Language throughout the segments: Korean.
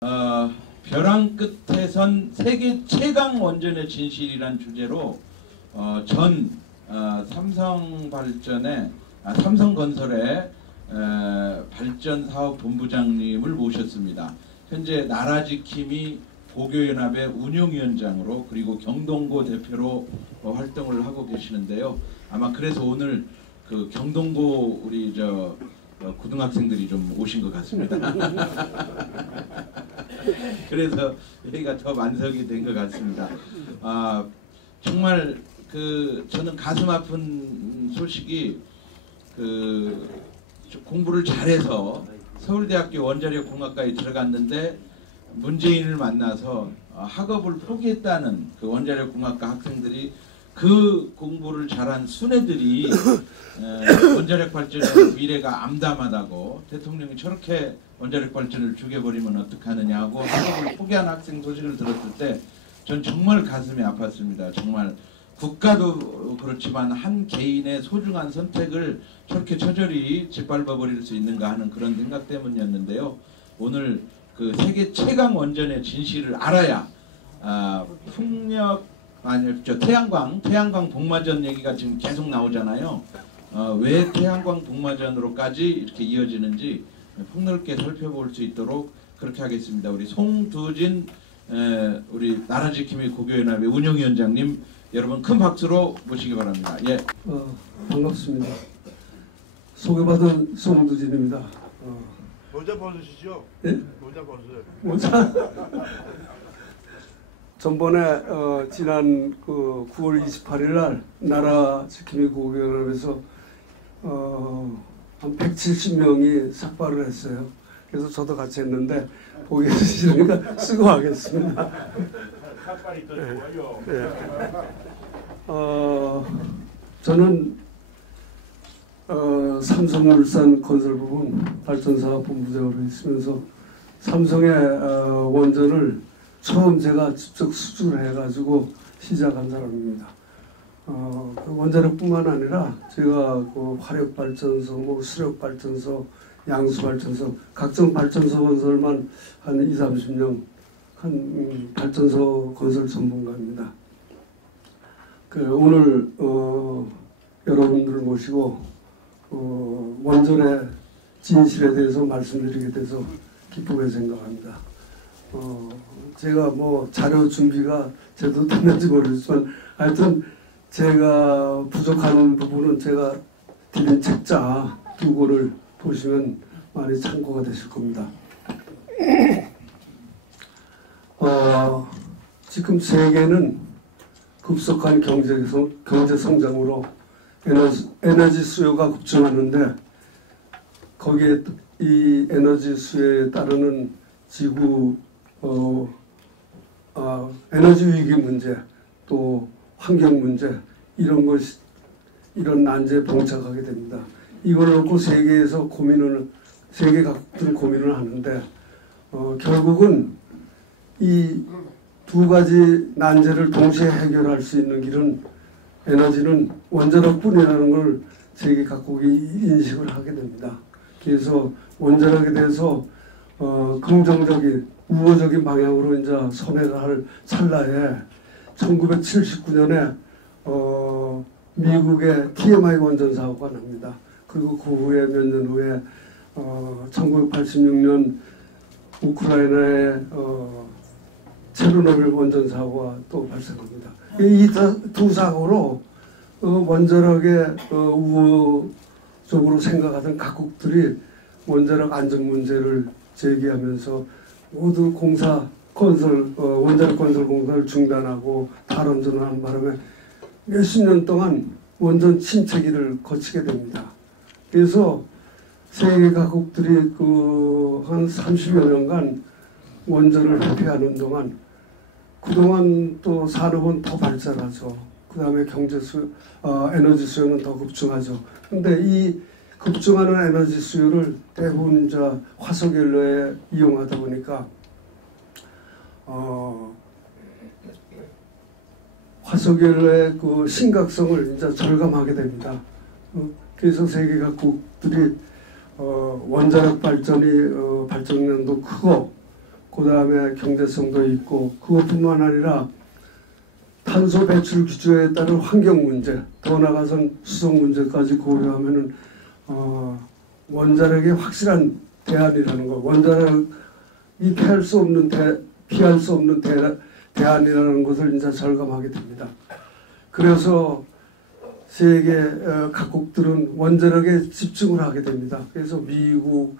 벼랑 끝에 선 세계 최강 원전의 진실이란 주제로 전 삼성건설의 발전사업본부장님을 모셨습니다. 현재 나라지킴이 고교연합의 운영위원장으로 그리고 경동고 대표로 활동을 하고 계시는데요. 아마 그래서 오늘 그 경동고 우리 고등학생들이 좀 오신 것 같습니다. 그래서 여기가 더 만석이 된 것 같습니다. 정말 저는 가슴 아픈 소식이 공부를 잘해서 서울대학교 원자력공학과에 들어갔는데 문재인을 만나서 학업을 포기했다는 그 원자력공학과 학생들이 그 공부를 잘한 순애들이 원자력 발전의 미래가 암담하다고 대통령이 저렇게 원자력 발전을 죽여버리면 어떡하느냐 하고 학업을 포기한 학생 소식을 들었을 때 전 정말 가슴이 아팠습니다. 정말 국가도 그렇지만 한 개인의 소중한 선택을 저렇게 처절히 짓밟아버릴 수 있는가 하는 그런 생각 때문이었는데요. 오늘 그 세계 최강 원전의 진실을 알아야 태양광 복마전 얘기가 지금 계속 나오잖아요. 왜 태양광 복마전으로까지 이렇게 이어지는지 폭넓게 살펴볼 수 있도록 그렇게 하겠습니다. 우리 송두진 우리 나라지킴이 고교연합의 운영위원장님, 여러분 큰 박수로 모시기 바랍니다. 예. 반갑습니다. 소개받은 송두진입니다. 모자 벗으시죠? 예? 모자 벗으세요. 모자. 전번에 지난 9월 28일 날 나라지킴이 고교연합에서 한 170명이 삭발을 했어요. 그래서 저도 같이 했는데 보기 싫으니까 쓰고 하겠습니다. 삭발이 더 좋아요. 네. 저는 삼성물산 건설부분 발전사업 본부장으로 있으면서 삼성의 원전을 처음 제가 직접 수주를 해가지고 시작한 사람입니다. 그 원자력뿐만 아니라 제가 화력발전소, 수력발전소, 양수발전소, 각종 발전소 건설만 한 20, 30년 한 발전소 건설 전문가입니다. 오늘 여러분들을 모시고 원전의 진실에 대해서 말씀드리게 돼서 기쁘게 생각합니다. 제가 자료 준비가 제대로 됐는지 모르겠지만 하여튼 제가 부족한 부분은 제가 드린 책자 두 권을 보시면 많이 참고가 되실 겁니다. 지금 세계는 급속한 경제 성장으로 에너지 수요가 급증하는데 거기에 이 에너지 수요에 따르는 지구 에너지 위기 문제, 또 환경 문제, 이런 난제에 봉착하게 됩니다. 이걸 놓고 세계 각국들이 고민을 하는데 결국은 이 두 가지 난제를 동시에 해결할 수 있는 길은 에너지는 원자력뿐이라는 걸 세계 각국이 인식을 하게 됩니다. 그래서 원자력에 대해서 긍정적인 우호적인 방향으로 이제 선회를 할 찰나에 1979년에 미국의 TMI 원전 사고가 납니다. 그리고 그 후에 몇 년 후에 1986년 우크라이나의 체르노빌 원전 사고가 또 발생합니다. 이 두 사고로 원자력의 우호적으로 생각하던 각국들이 원자력 안전 문제를 제기하면서 모두 원자력 건설 공사를 중단하고 탈원전을 한 바람에 몇십 년 동안 원전 침체기를 거치게 됩니다. 그래서 세계 각국들이 한 30여 년간 원전을 회피하는 동안 그동안 또 산업은 더 발전하죠. 그 다음에 에너지 수요는 더 급증하죠. 근데 이 급증하는 에너지 수요를 대부분 이제 화석연료에 이용하다 보니까 화석연료의 그 심각성을 이제 절감하게 됩니다. 그래서 세계 각국들이 원자력 발전이 발전량도 크고 그 다음에 경제성도 있고, 그것뿐만 아니라 탄소 배출 기조에 따른 환경 문제, 더 나아가선 수송 문제까지 고려하면은 원자력이 확실한 대안이라는 거, 원자력이 피할 수 없는 대안이라는 것을 이제 절감하게 됩니다. 그래서 세계 각국들은 원자력에 집중을 하게 됩니다. 그래서 미국,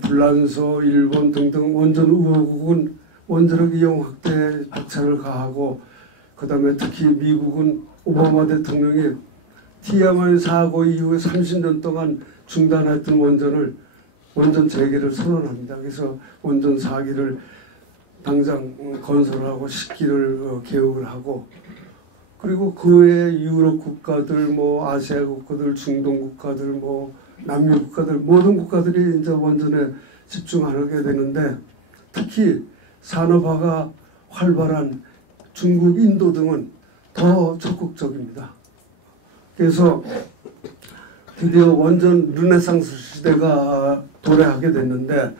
불란서, 일본 등등 원전 우호국은 원자력 이용 확대에 박차를 가하고, 그 다음에 특히 미국은 오바마 대통령이 티아만 사고 이후에 30년 동안 중단했던 원전 재개를 선언합니다. 그래서 원전 4기를 당장 건설하고 10기를 개혁을 하고, 그리고 그외 유럽 국가들, 아시아 국가들, 중동 국가들, 남미 국가들, 모든 국가들이 이제 원전에 집중하게 되는데, 특히 산업화가 활발한 중국, 인도 등은 더 적극적입니다. 그래서 드디어 원전 르네상스 시대가 도래하게 됐는데,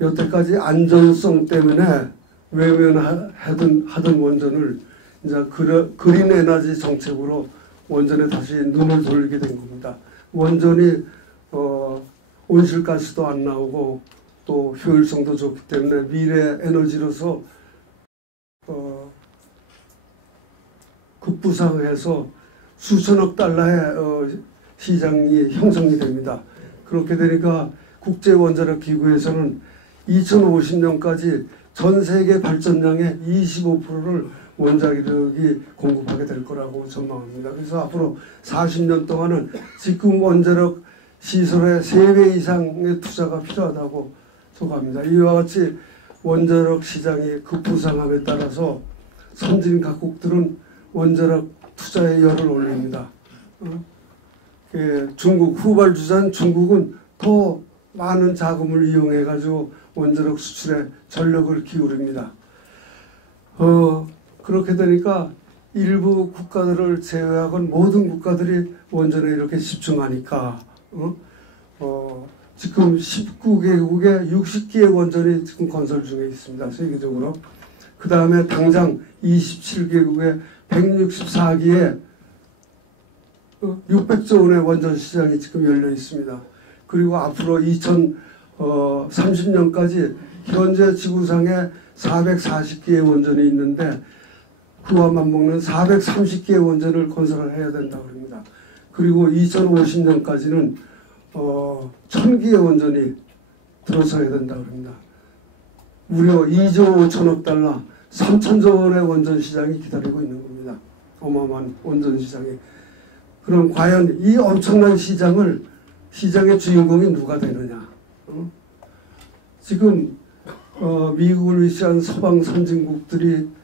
여태까지 안전성 때문에 외면하던 원전을 이제 그린 에너지 정책으로 원전에 다시 눈을 돌리게 된 겁니다. 원전이 온실가스도 안 나오고 또 효율성도 좋기 때문에 미래 에너지로서 급부상해서 수천억 달러의 시장이 형성이 됩니다. 그렇게 되니까 국제원자력 기구에서는 2050년까지 전 세계 발전량의 25%를 원자력이 공급하게 될 거라고 전망합니다. 그래서 앞으로 40년 동안은 지금 원자력 시설의 3배 이상의 투자가 필요하다고 소감합니다. 이와 같이 원자력 시장이 급부상함에 따라서 선진 각국들은 원자력 투자에 열을 올립니다. 중국, 후발주자인 중국은 더 많은 자금을 이용해 가지고 원자력 수출에 전력을 기울입니다. 그렇게 되니까 일부 국가들을 제외하고는 모든 국가들이 원전에 이렇게 집중하니까 지금 19개국에 60기의 원전이 지금 건설 중에 있습니다. 세계적으로. 그 다음에 당장 27개국에 164기의 600조 원의 원전 시장이 지금 열려 있습니다. 그리고 앞으로 2030년까지 현재 지구상에 440기의 원전이 있는데 그와 맞먹는 430기의 원전을 건설을 해야 된다고 합니다. 그리고 2050년까지는 1000기의 원전이 들어서야 된다고 합니다. 무려 2조 5천억 달러, 3천조 원의 원전 시장이 기다리고 있는 겁니다. 어마어마한 원전 시장이. 그럼 과연 이 엄청난 시장의 주인공이 누가 되느냐? 지금 미국을 위시한 서방 선진국들이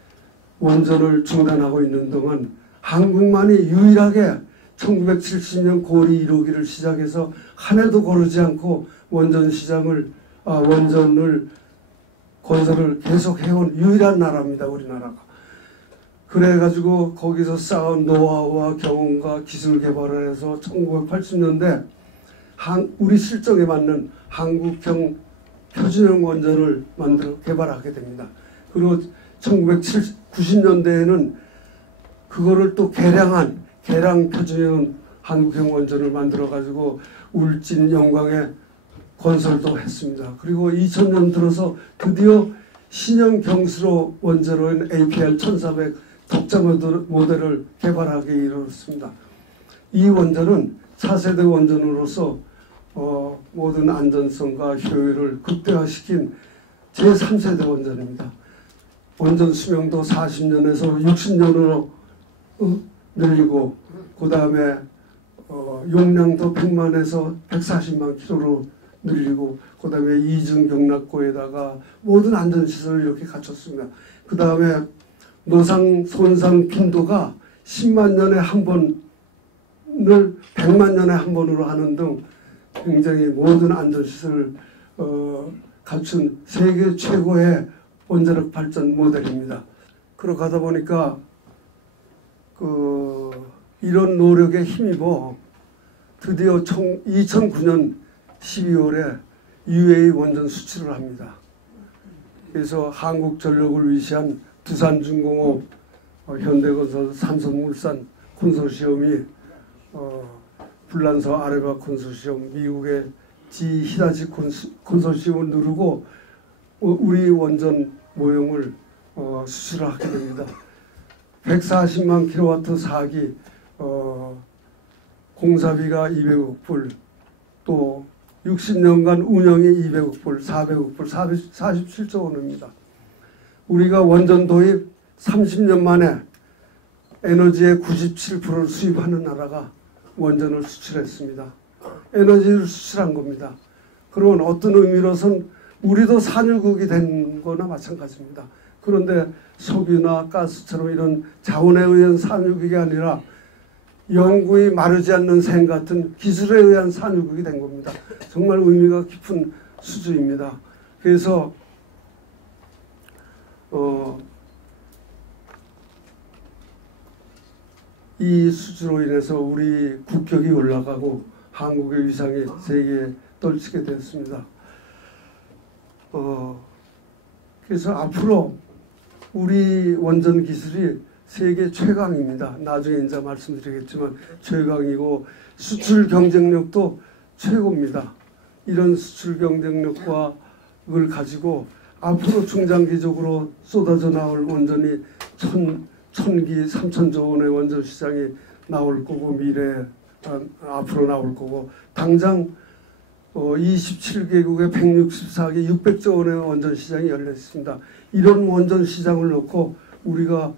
원전을 중단하고 있는 동안 한국만이 유일하게 1970년 고리 1호기를 시작해서 한 해도 거르지 않고 원전을 건설을 계속 해온 유일한 나라입니다. 우리나라가. 그래가지고 거기서 쌓은 노하우와 경험과 기술 개발을 해서 1980년대 우리 실정에 맞는 한국형 표준형 원전을 개발하게 됩니다. 그리고 1990년대에는 그거를 또 개량 표준형 한국형 원전을 만들어가지고 울진 영광에 건설도 했습니다. 그리고 2000년 들어서 드디어 신형 경수로 원자로인 APR 1400 덕자 모델을 개발하게 이르렀습니다. 이 원전은 차세대 원전으로서 모든 안전성과 효율을 극대화시킨 제3세대 원전입니다. 원전 수명도 40년에서 60년으로 늘리고 그 다음에 용량도 100만에서 140만 킬로로 늘리고 그 다음에 이중 경락고에다가 모든 안전시설을 이렇게 갖췄습니다. 그 다음에 노상 손상 빈도가 10만 년에 한 번을 100만 년에 한 번으로 하는 등 굉장히 모든 안전시설을 갖춘 세계 최고의 원자력 발전 모델입니다. 그렇게 하다 보니까 이런 노력에 힘입어 드디어 2009년 12월에 UAE 원전 수출을 합니다. 그래서 한국전력을 위시한 두산중공업, 현대건설, 삼성물산 콘소시엄이 불란서 아레바 콘소시엄, 미국의 지히다치 콘소시엄을 누르고 우리 원전 모형을 수출을 하게 됩니다. 140만 킬로와트 4기, 공사비가 200억 불, 또 60년간 운영이 200억 불, 400억 불, 47조 원입니다. 우리가 원전 도입 30년 만에 에너지의 97%를 수입하는 나라가 원전을 수출했습니다. 에너지를 수출한 겁니다. 그런 어떤 의미로선 우리도 산유국이 된 거나 마찬가지입니다. 그런데 석유나 가스처럼 이런 자원에 의한 산유국이 아니라 영구히 마르지 않는 생 같은 기술에 의한 산유국이 된 겁니다. 정말 의미가 깊은 수주입니다. 그래서 이 수주로 인해서 우리 국격이 올라가고 한국의 위상이 세계에 떨치게 되었습니다. 그래서 앞으로 우리 원전 기술이 세계 최강입니다. 나중에 이제 말씀드리겠지만 최강이고 수출 경쟁력도 최고입니다. 이런 수출 경쟁력을 가지고 앞으로 중장기적으로 쏟아져 나올 원전이 1000기 3000조 원의 원전 시장이 나올 거고 미래에 앞으로 나올 거고 당장 27개국의 164개 600조 원의 원전 시장이 열려 있습니다. 이런 원전 시장을 놓고 우리가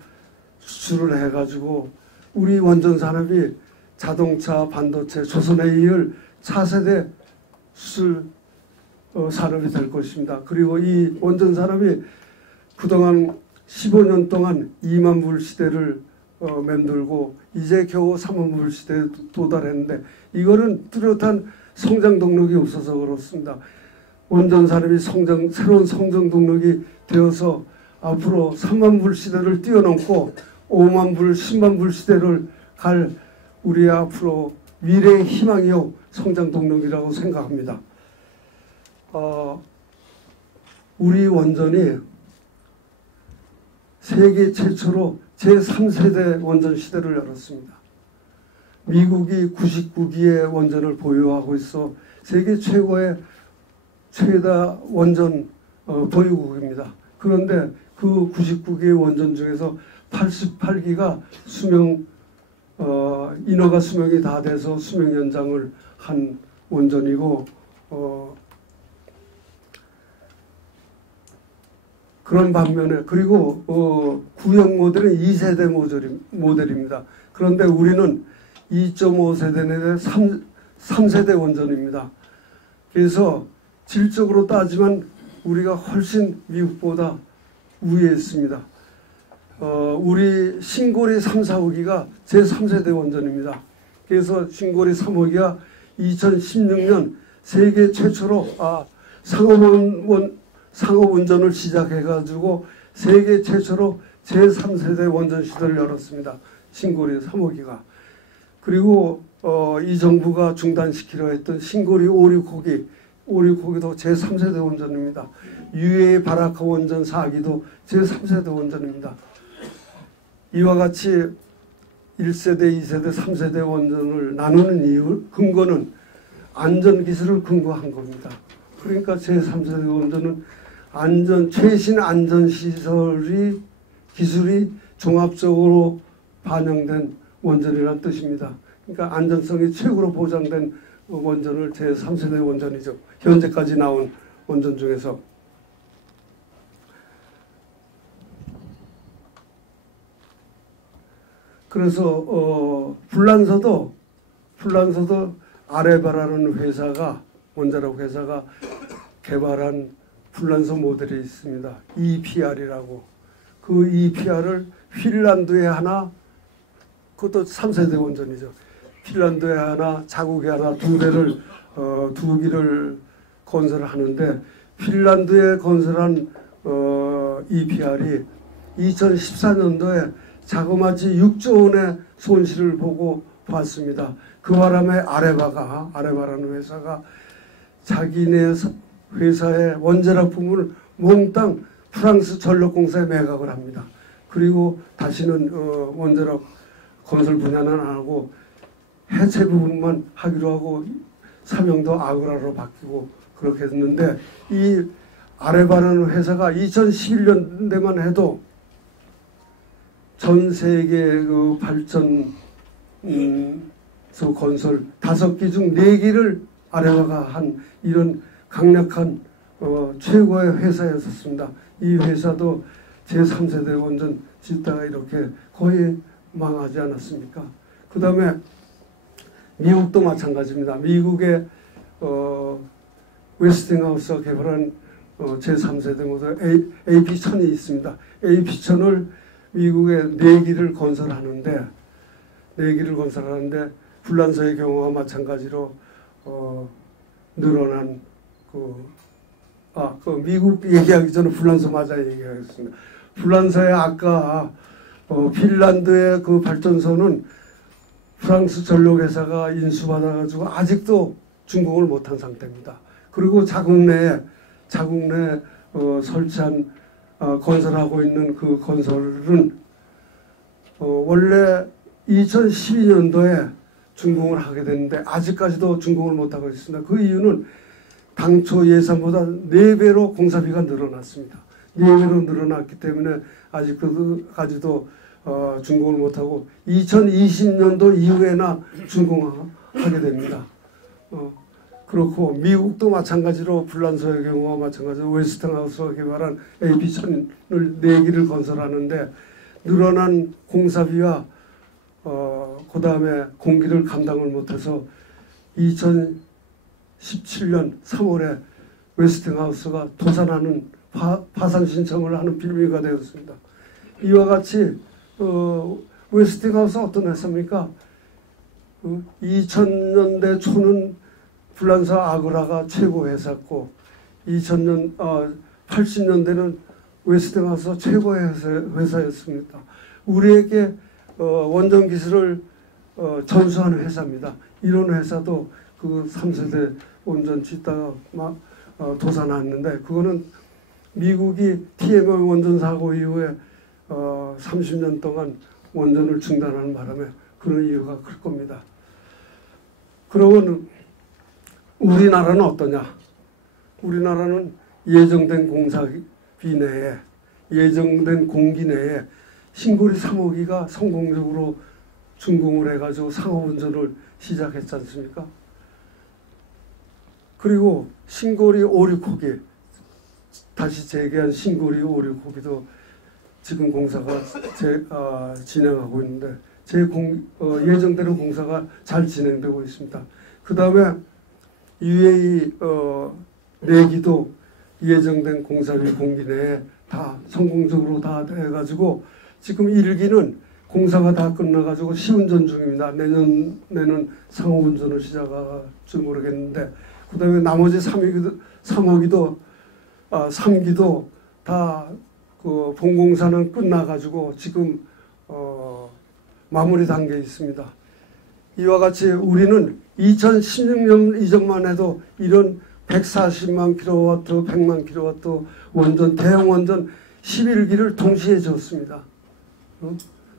수출을 해가지고 우리 원전 산업이 자동차, 반도체, 조선에 이을 차세대 수출 산업이 될 것입니다. 그리고 이 원전 산업이 그동안 15년 동안 2만 불 시대를 맴돌고 이제 겨우 3만 불 시대에 도달했는데 이거는 뚜렷한 성장 동력이 없어서 그렇습니다. 원전 산업이 새로운 성장 동력이 되어서 앞으로 3만 불 시대를 뛰어넘고 5만 불, 10만 불 시대를 갈 우리의 앞으로 미래의 희망이요 성장 동력이라고 생각합니다. 우리 원전이 세계 최초로 제3세대 원전 시대를 열었습니다. 미국이 99기의 원전을 보유하고 있어 세계 최고의 최다 원전 보유국입니다. 그런데 그 99기의 원전 중에서 88기가 인허가 수명이 다 돼서 수명 연장을 한 원전이고 그런 반면에 그리고 구형 모델은 2세대 모델입니다. 그런데 우리는 2.5세대 내에 3세대 원전입니다. 그래서 질적으로 따지면 우리가 훨씬 미국보다 우위에 있습니다. 우리 신고리 3, 4호기가 제3세대 원전입니다. 그래서 신고리 3호기가 2016년 세계 최초로 상업운전을 시작해가지고 세계 최초로 제3세대 원전 시대를 열었습니다. 신고리 3호기가. 그리고 이 정부가 중단시키려 했던 신고리 5, 6호기도 제3세대 원전입니다. UAE 바라카 원전 4기도 제3세대 원전입니다. 이와 같이 1세대, 2세대, 3세대 원전을 나누는 이유, 근거는 안전기술을 근거한 겁니다. 그러니까 제3세대 원전은 최신 안전시설이 기술이 종합적으로 반영된 원전이라는 뜻입니다. 그러니까 안전성이 최고로 보장된 원전을 제3세대 원전이죠. 현재까지 나온 원전 중에서. 그래서 불란서도 아레바라는 회사가 원자력 회사가 개발한 불란서 모델이 있습니다. EPR이라고. 그 EPR을 핀란드에 하나, 그것도 3세대 원전이죠. 핀란드에 하나, 자국에 하나, 두 기를 건설하는데 핀란드에 건설한 EPR이 2014년도에 자그마치 6조 원의 손실을 보고 봤습니다. 그 바람에 아레바라는 회사가 자기네 회사의 원자력 부문을 몽땅 프랑스 전력공사에 매각을 합니다. 그리고 다시는 원자력 건설 분야는 안 하고 해체 부분만 하기로 하고 사명도 아그라로 바뀌고 그렇게 했는데, 이 아레바라는 회사가 2011년대만 해도 전 세계 그 발전소 건설 5기 중 4기를 아레바가 한 이런 강력한 최고의 회사였었습니다. 이 회사도 제3세대 원전 짓다가 이렇게 거의 망하지 않았습니까? 그 다음에 미국도 마찬가지입니다. 미국의 웨스팅하우스가 개발한 제3세대 모델 AP1000이 있습니다. AP1000을 미국의 4기를 건설하는데 불란서의 경우와 마찬가지로 늘어난 미국 얘기하기 전에 불란서 맞아 얘기하겠습니다. 불란서의 아까 핀란드의 그 발전소는 프랑스 전력회사가 인수받아가지고 아직도 준공을 못한 상태입니다. 그리고 자국 내에 설치한 건설하고 있는 그 건설은 원래 2012년도에 준공을 하게 됐는데 아직까지도 준공을 못하고 있습니다. 그 이유는 당초 예산보다 4배로 공사비가 늘어났습니다. 4배로 늘어났기 때문에 아직까지도 준공을 못하고 2020년도 이후에나 준공하게 됩니다. 그렇고 미국도 마찬가지로 불란서의 경우와 마찬가지로 웨스팅하우스가 개발한 AP1000을 4기를 건설하는데 늘어난 공사비와 그 다음에 공기를 감당을 못해서 2017년 3월에 웨스팅하우스가 도산하는 파산 신청을 하는 빌미가 되었습니다. 이와 같이 웨스팅하우스 어떤 회사입니까? 2000년대 초는 불란서 아그라가 최고 회사였고 80년대는 웨스팅하우스 최고의 회사였습니다. 우리에게 원전 기술을 전수하는 회사입니다. 이런 회사도 그 3세대 원전 짓다가 도산났는데 그거는 미국이 TMI 원전 사고 이후에 30년 동안 원전을 중단하는 바람에 그런 이유가 클 겁니다. 그러고는 우리나라는 어떠냐? 우리나라는 예정된 공사비 내에 예정된 공기 내에 신고리 3호기가 성공적으로 준공을 해가지고 상업운전을 시작했지 않습니까? 그리고 신고리 5, 6호기 다시 재개한 신고리 5, 6호기도 지금 공사가 진행하고 있는데 예정대로 공사가 잘 진행되고 있습니다. 그 다음에 UAE 4기도 예정된 공사비 공기 내에 다 성공적으로 다 돼가지고 지금 1기는 공사가 다 끝나가지고 시운전 중입니다. 내년에는 상업운전을 시작할지 모르겠는데 그 다음에 나머지 3기도 다 그 본공사는 끝나가지고 지금 마무리 단계에 있습니다. 이와 같이 우리는 2016년 이전만 해도 이런 140만 킬로와트, 100만 킬로와트 원전, 대형 원전 11기를 동시에 지었습니다.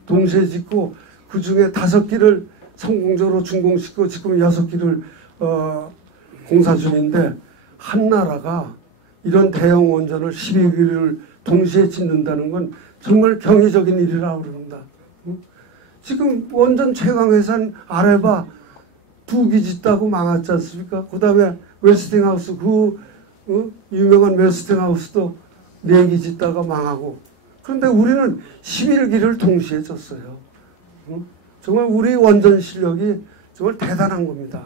동시에 짓고 그 중에 5기를 성공적으로 준공시키고 지금 6기를 공사 중인데 한 나라가 이런 대형 원전을 12기를 동시에 짓는다는 건 정말 경이적인 일이라고 그럽니다. 지금 원전 최강회사는 아레바 2기 짓다고 망했지 않습니까? 그 다음에 웨스팅하우스 유명한 웨스팅하우스도 4기 짓다가 망하고 그런데 우리는 11기를 동시에 졌어요. 정말 우리 원전 실력이 정말 대단한 겁니다.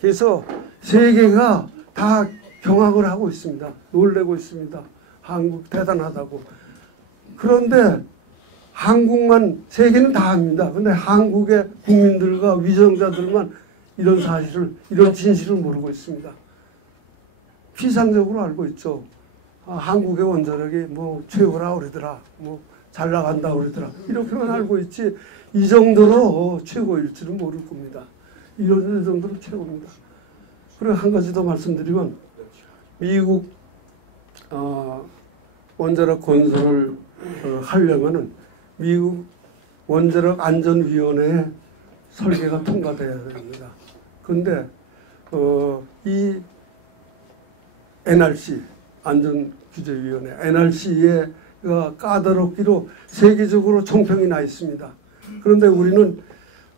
그래서 세계가 다 경악을 하고 있습니다. 놀래고 있습니다. 한국 대단하다고. 그런데 한국만 세계는 다 압니다. 근데 한국의 국민들과 위정자들만 이런 사실을 이런 진실을 모르고 있습니다. 피상적으로 알고 있죠. 한국의 원자력이 뭐 최고라 그러더라. 뭐 잘 나간다 그러더라. 이렇게만 알고 있지 이 정도로 최고일지는 모를 겁니다. 이런 정도로 최고입니다. 그리고 한 가지 더 말씀드리면 미국 원자력 건설을 하려면은 미국 원자력 안전위원회 설계가 통과돼야 됩니다. 그런데 이 NRC 안전규제위원회 NRC가 까다롭기로 세계적으로 총평이 나 있습니다. 그런데 우리는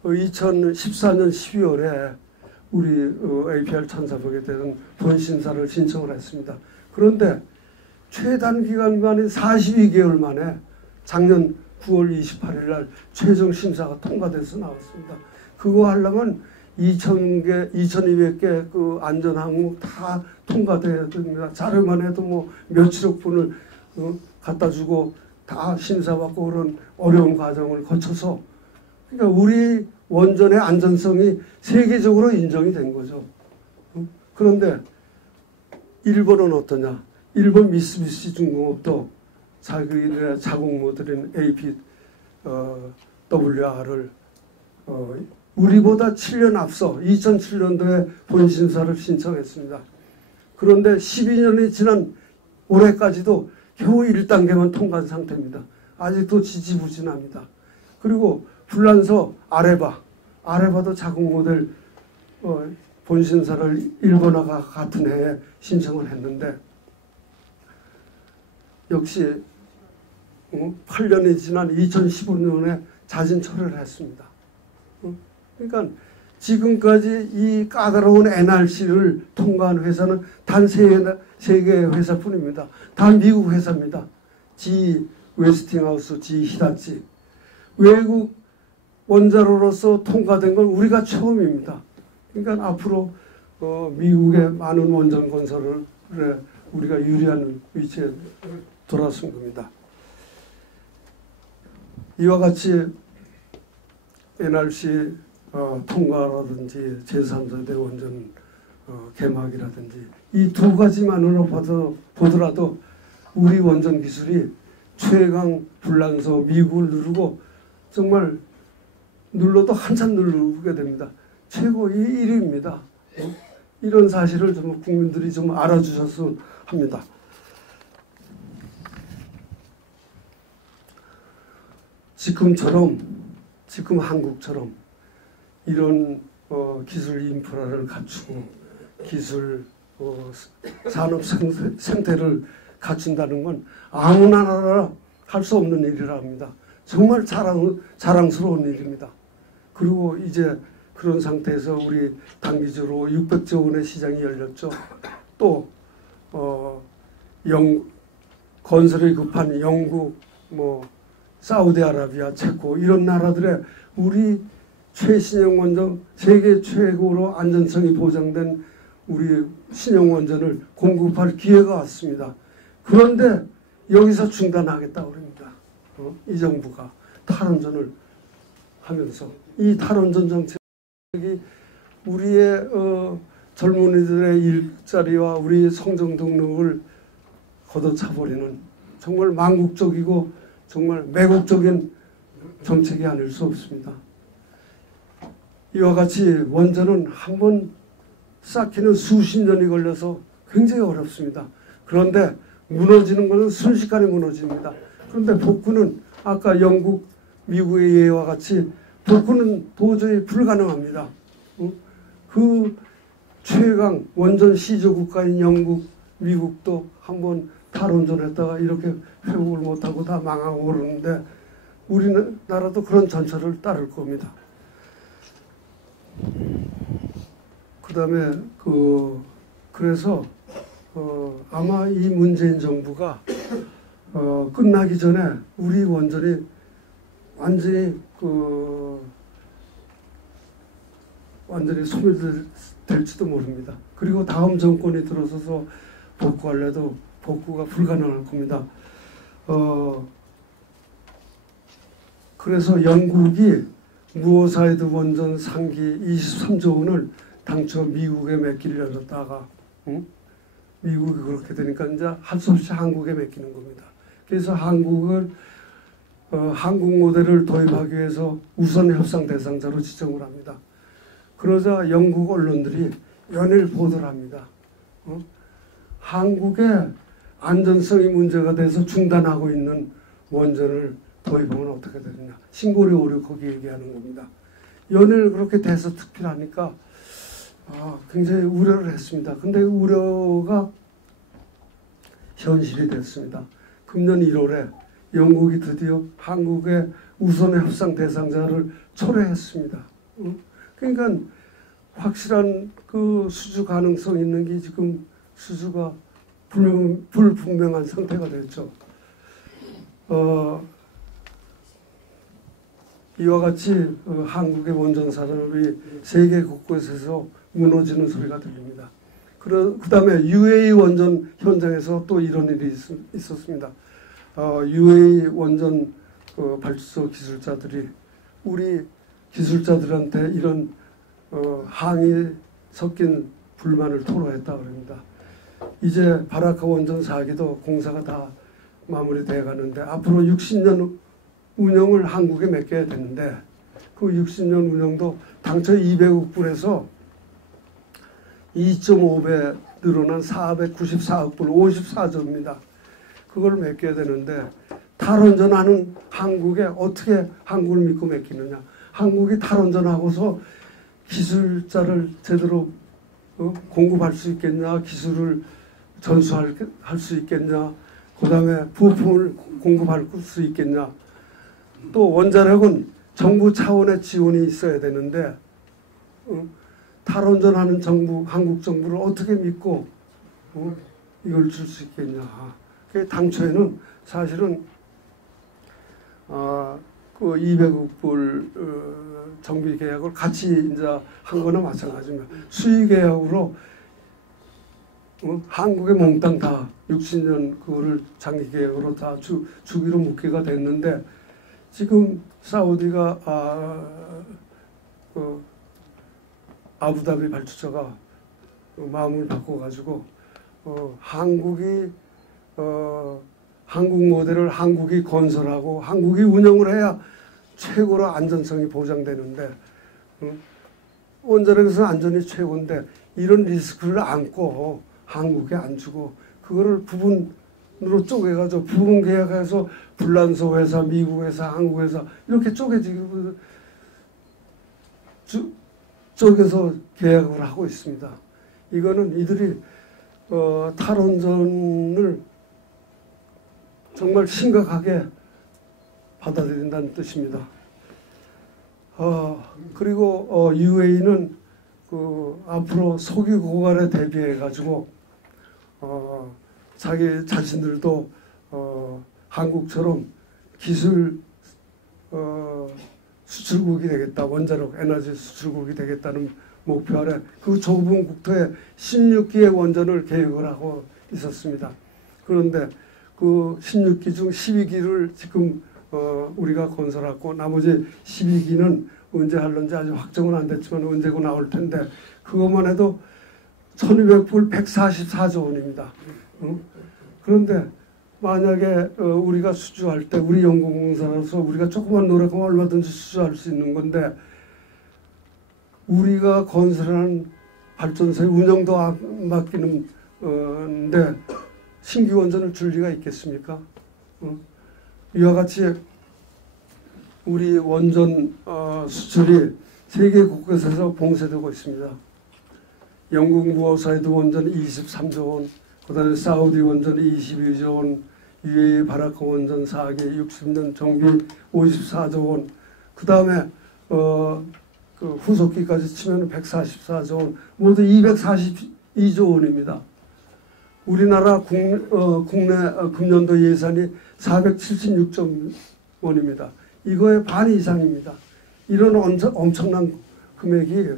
2014년 12월에 우리 APR 1400에 대한 본심사를 신청을 했습니다. 그런데 최단 기간만인 42개월 만에 작년 9월 28일 날 최종 심사가 통과돼서 나왔습니다. 그거 하려면 2,200개 그 안전 항목 다 통과돼야 됩니다. 자료만 해도 뭐 몇천억 분을 갖다 주고 다 심사받고 그런 어려운 과정을 거쳐서 그러니까 우리 원전의 안전성이 세계적으로 인정이 된 거죠. 그런데 일본은 어떠냐? 일본 미쓰비시 중공업도 자기들의 자국 모델인 APWR을 우리보다 7년 앞서 2007년도에 본심사를 신청했습니다. 그런데 12년이 지난 올해까지도 겨우 1단계만 통과한 상태입니다. 아직도 지지부진합니다. 그리고 불란서 아레바도 자국 모델 본심사를 일본하고 같은 해에 신청을 했는데 역시 8년이 지난 2015년에 자진 철회를 했습니다. 그러니까 지금까지 이 까다로운 NRC를 통과한 회사는 단 3개의 회사뿐입니다. 다 미국 회사입니다. GE 웨스팅하우스, GE 히다치. 외국 원자로로서 통과된 건 우리가 처음입니다. 그러니까 앞으로 미국의 많은 원전 건설을 우리가 유리한 위치에 돌아선 겁니다. 이와 같이 NRC 통과라든지 제3세대 원전 개막이라든지 이 두 가지만으로 보더라도 우리 원전 기술이 최강 불란서 미국을 누르고 정말 눌러도 한참 누르게 됩니다. 최고 1위입니다. 이런 사실을 좀 국민들이 좀 알아주셨으면 합니다. 지금 한국처럼 이런 기술 인프라를 갖추고 기술 산업 생태를 갖춘다는 건 아무 나라나 할 수 없는 일이라 합니다. 정말 자랑스러운 일입니다. 그리고 이제 그런 상태에서 우리 단기적으로 600조 원의 시장이 열렸죠. 또 건설이 급한 영국, 사우디아라비아, 체코 이런 나라들의 우리 최신형 원전 세계 최고로 안전성이 보장된 우리 신형 원전을 공급할 기회가 왔습니다. 그런데 여기서 중단하겠다고 합니다. 이 정부가 탈원전을 하면서 이 탈원전 정책이 우리의 젊은이들의 일자리와 우리 성장 동력을 걷어차버리는 정말 망국적이고 정말 매국적인 정책이 아닐 수 없습니다. 이와 같이 원전은 한번 쌓기는 수십 년이 걸려서 굉장히 어렵습니다. 그런데 무너지는 것은 순식간에 무너집니다. 그런데 복구는 아까 영국, 미국의 예와 같이 복구는 도저히 불가능합니다. 그 최강 원전 시조 국가인 영국, 미국도 한번 탈원전했다가 이렇게 회복을 못하고 다 망하고 그러는데 우리나라도 그런 전철을 따를 겁니다. 그 다음에 그래서 아마 이 문재인 정부가 끝나기 전에 우리 원전이 완전히 소멸될지도 모릅니다. 그리고 다음 정권이 들어서서 복구하려도 복구가 불가능할 겁니다. 그래서 영국이 무어사이드 원전 상기 23조 원을 당초 미국에 맡기려다가 미국이 그렇게 되니까 이제 할 수 없이 한국에 맡기는 겁니다. 그래서 한국 모델을 도입하기 위해서 우선 협상 대상자로 지정을 합니다. 그러자 영국 언론들이 연일 보도를 합니다. 한국의 안전성이 문제가 돼서 중단하고 있는 원전을 도입하면 어떻게 되느냐. 신고리 오류 거기 얘기하는 겁니다. 연일 그렇게 대서특필하니까 굉장히 우려를 했습니다. 근데 우려가 현실이 됐습니다. 금년 1월에 영국이 드디어 한국의 우선의 협상 대상자를 초래했습니다. 그러니까 확실한 그 수주 가능성 있는 게 지금 수주가 불분명한 상태가 됐죠. 이와 같이 한국의 원전 산업이 세계 곳곳에서 무너지는 소리가 들립니다. 그 다음에 UAE 원전 현장에서 또 이런 일이 있었습니다. UAE 원전 발주소 기술자들이 우리 기술자들한테 이런 항의 섞인 불만을 토로했다고 합니다. 이제 바라카 원전 4기도 공사가 다 마무리되어 가는데 앞으로 60년 운영을 한국에 맡겨야 되는데 그 60년 운영도 당초 200억 불에서 2.5배 늘어난 494억 불 54조입니다. 그걸 맡겨야 되는데 탈원전하는 한국에 어떻게 한국을 믿고 맡기느냐. 한국이 탈원전하고서 기술자를 제대로 공급할 수 있겠냐. 기술을 전수할 수 있겠냐. 그 다음에 부품을 공급할 수 있겠냐. 또 원자력은 정부 차원의 지원이 있어야 되는데 탈원전하는 정부, 한국 정부를 어떻게 믿고 이걸 줄 수 있겠냐. 당초에는 사실은 그 200억 불 정비 계약을 같이 이제 한 거나 마찬가지입니다. 수의 계약으로 한국의 몽땅 다 60년 그거를 장기 계약으로 다 주기로 묵기가 됐는데 지금 사우디가 아부다비 발주처가 마음을 바꿔가지고 한국이 한국 모델을 한국이 건설하고 한국이 운영을 해야 최고로 안전성이 보장되는데 원자력에서 안전이 최고인데 이런 리스크를 안고 한국에 안 주고 그거를 부분으로 쪼개가지고 부분 계약해서 불란서 회사, 미국 회사, 한국 회사 이렇게 쪼개서 계약을 하고 있습니다. 이거는 이들이 탈원전을 정말 심각하게 받아들인다는 뜻입니다. 그리고 UAE는 앞으로 석유 고갈에 대비해 가지고 자기 자신들도 한국처럼 기술 수출국이 되겠다, 원자력 에너지 수출국이 되겠다는 목표 아래 그 좁은 국토에 16기의 원전을 계획을 하고 있었습니다. 그런데 그 16기 중 12기를 지금 우리가 건설하고 나머지 12기는 언제 할런지 아직 확정은 안 됐지만 언제고 나올 텐데 그것만 해도 1200불 144조 원입니다. 그런데 만약에 우리가 수주할 때 우리 연구공사로서 우리가 조금만 노력하면 얼마든지 수주할 수 있는 건데 우리가 건설하는 발전소의 운영도 안 맡기는데 신규 원전을 줄 리가 있겠습니까? 이와 같이 우리 원전 수출이 세계 곳곳에서 봉쇄되고 있습니다. 영국 무어사이드 원전 23조 원, 그 다음에 사우디 원전 22조 원, UAE 바라카 원전 4기 60년 정비 54조 원, 그 다음에 그 후속기까지 치면 144조 원, 모두 242조 원입니다. 우리나라 국내 금년도 예산이 476조 원입니다. 이거의 반 이상입니다. 이런 엄청난 금액이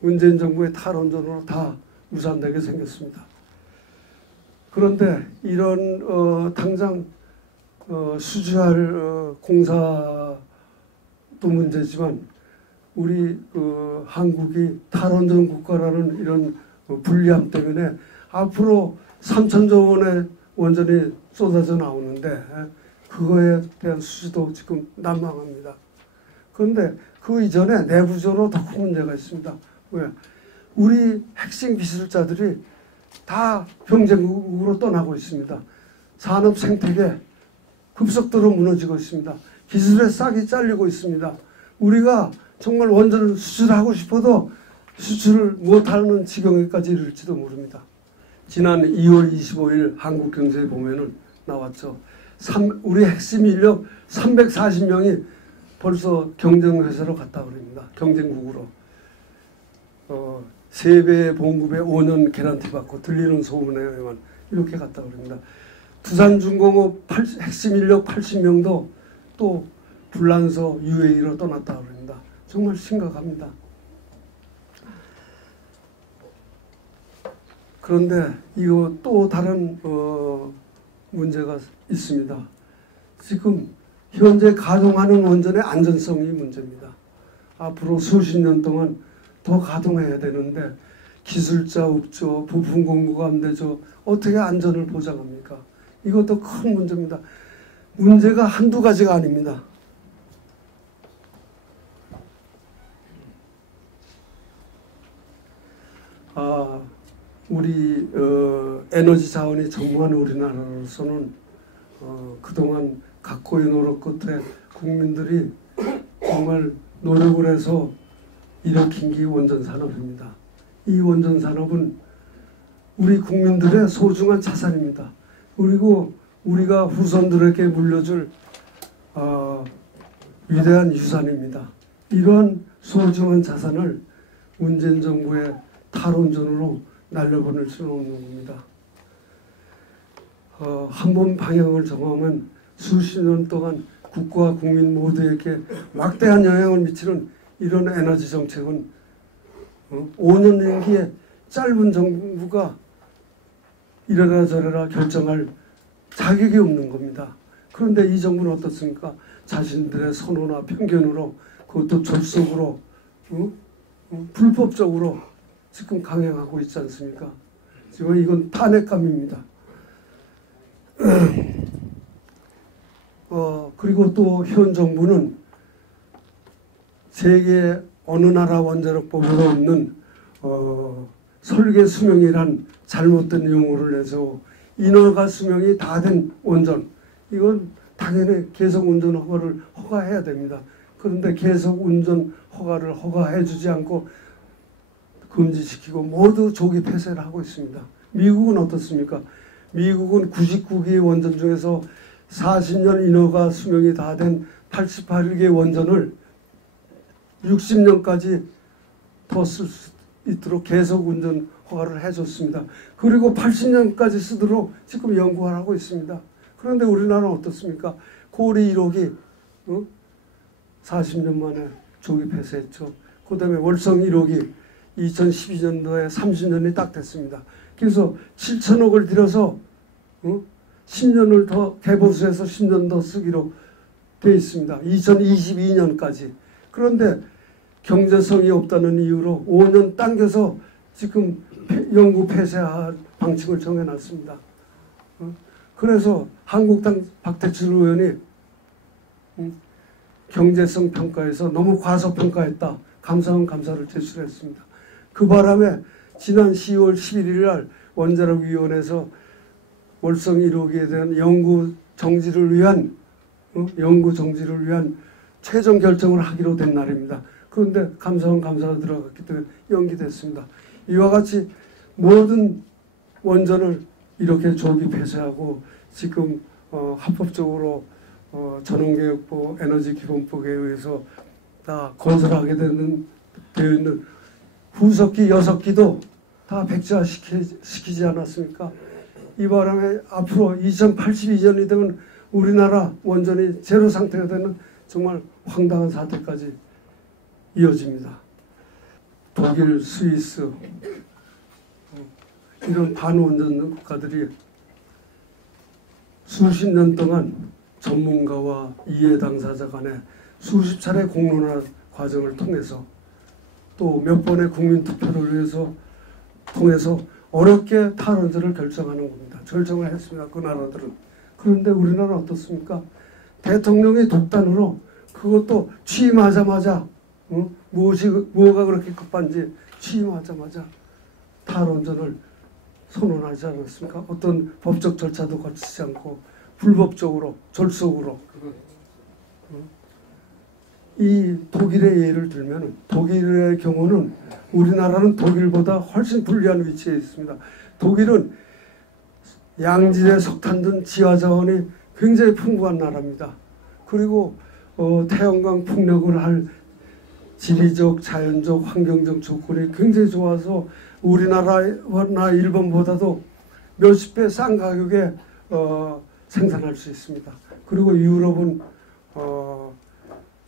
문재인 정부의 탈원전으로 다 무산되게 생겼습니다. 그런데 이런 당장 수주할 공사도 문제지만 우리 한국이 탈원전 국가라는 이런 불리함 때문에 앞으로 3천조 원의 원전이 쏟아져 나오는데 그거에 대한 수주도 지금 난망합니다. 그런데 그 이전에 내부적으로 더 큰 문제가 있습니다. 왜? 우리 핵심 기술자들이 다 경쟁국으로 떠나고 있습니다. 산업 생태계 급속도로 무너지고 있습니다. 기술의 싹이 잘리고 있습니다. 우리가 정말 원전을 수출하고 싶어도 수출을 못하는 지경에까지 이를지도 모릅니다. 지난 2월 25일 한국경제에 보면은 나왔죠. 우리 핵심 인력 340명이 벌써 경쟁회사로 갔다 그럽니다. 경쟁국으로. 3배의 봉급에 5년 개런티 받고 들리는 소문에 의하면 이렇게 갔다 그럽니다. 두산중공업 핵심 인력 80명도 또 불란서 UAE로 떠났다 그럽니다. 정말 심각합니다. 그런데 이거 또 다른 문제가 있습니다. 지금 현재 가동하는 원전의 안전성이 문제입니다. 앞으로 수십 년 동안 더 가동해야 되는데 기술자 없죠. 부품 공급가 안 되죠. 어떻게 안전을 보장합니까? 이것도 큰 문제입니다. 문제가 한두 가지가 아닙니다. 우리 에너지 자원이 전무한 우리나라로서는 그동안 각고의 노력 끝에 국민들이 정말 노력을 해서 일으킨 게 원전 산업입니다. 이 원전 산업은 우리 국민들의 소중한 자산입니다. 그리고 우리가 후손들에게 물려줄 위대한 유산입니다. 이러한 소중한 자산을 문재인 정부의 탈원전으로 날려보낼 수는 없는 겁니다. 한 번 방향을 정하면 수십 년 동안 국가와 국민 모두에게 막대한 영향을 미치는 이런 에너지 정책은 5년 임기에 짧은 정부가 이래라 저래라 결정할 자격이 없는 겁니다. 그런데 이 정부는 어떻습니까? 자신들의 선호나 편견으로 그것도 졸속으로 불법적으로 지금 강행하고 있지 않습니까? 지금 이건 탄핵감입니다. 그리고 또 현 정부는 세계 어느 나라 원자력법에도 없는 설계 수명이란 잘못된 용어를 내서 인허가 수명이 다 된 원전, 이건 당연히 계속 운전 허가를 허가해야 됩니다. 그런데 계속 운전 허가를 허가해 주지 않고 금지시키고 모두 조기 폐쇄를 하고 있습니다. 미국은 어떻습니까? 미국은 99개의 원전 중에서 40년 인허가 수명이 다 된 88개 원전을 60년까지 더 쓸 수 있도록 계속 운전 허가를 해줬습니다. 그리고 80년까지 쓰도록 지금 연구를 하고 있습니다. 그런데 우리나라는 어떻습니까? 고리 1호기 40년 만에 조기 폐쇄했죠. 그 다음에 월성 1호기 2012년도에 30년이 딱 됐습니다. 그래서 7천억을 들여서 10년을 더 개보수해서 10년 더 쓰기로 되어 있습니다. 2022년까지. 그런데 경제성이 없다는 이유로 5년 당겨서 지금 연구 폐쇄할 방침을 정해놨습니다. 그래서 한국당 박대출 의원이 경제성 평가에서 너무 과소평가했다. 감사원 감사를 제출했습니다. 그 바람에 지난 10월 11일 날 원자력위원회에서 월성 1호기에 대한 연구 정지를 위한 최종 결정을 하기로 된 날입니다. 그런데 감사원 감사가 들어갔기 때문에 연기됐습니다. 이와 같이 모든 원전을 이렇게 조기 폐쇄하고 지금 합법적으로 전원개혁부 에너지기본법에 의해서 다 건설하게 되어 있는 후석기 6기도 다 백지화시키지 않았습니까? 이 바람에 앞으로 2082년이 되면 우리나라 원전이 제로 상태가 되는 정말 황당한 사태까지 이어집니다. 독일, 스위스 이런 반원전 국가들이 수십 년 동안 전문가와 이해 당사자 간에 수십 차례 공론화 과정을 통해서 또 몇 번의 국민 투표를 통해서 어렵게 탈원전을 결정하는 겁니다. 결정을 했습니다. 그 나라들은. 그런데 우리나라는 어떻습니까? 대통령의 독단으로 그것도 취임하자마자 뭐가 그렇게 급한지 취임하자마자 탈원전을 선언하지 않았습니까? 어떤 법적 절차도 거치지 않고 불법적으로 졸속으로. 이 독일의 예를 들면 독일의 경우는 우리나라는 독일보다 훨씬 불리한 위치에 있습니다. 독일은 양질의 석탄 등 지하자원이 굉장히 풍부한 나라입니다. 그리고 태양광 풍력을 할 지리적, 자연적, 환경적 조건이 굉장히 좋아서 우리나라나 일본보다도 몇십 배 싼 가격에 생산할 수 있습니다. 그리고 유럽은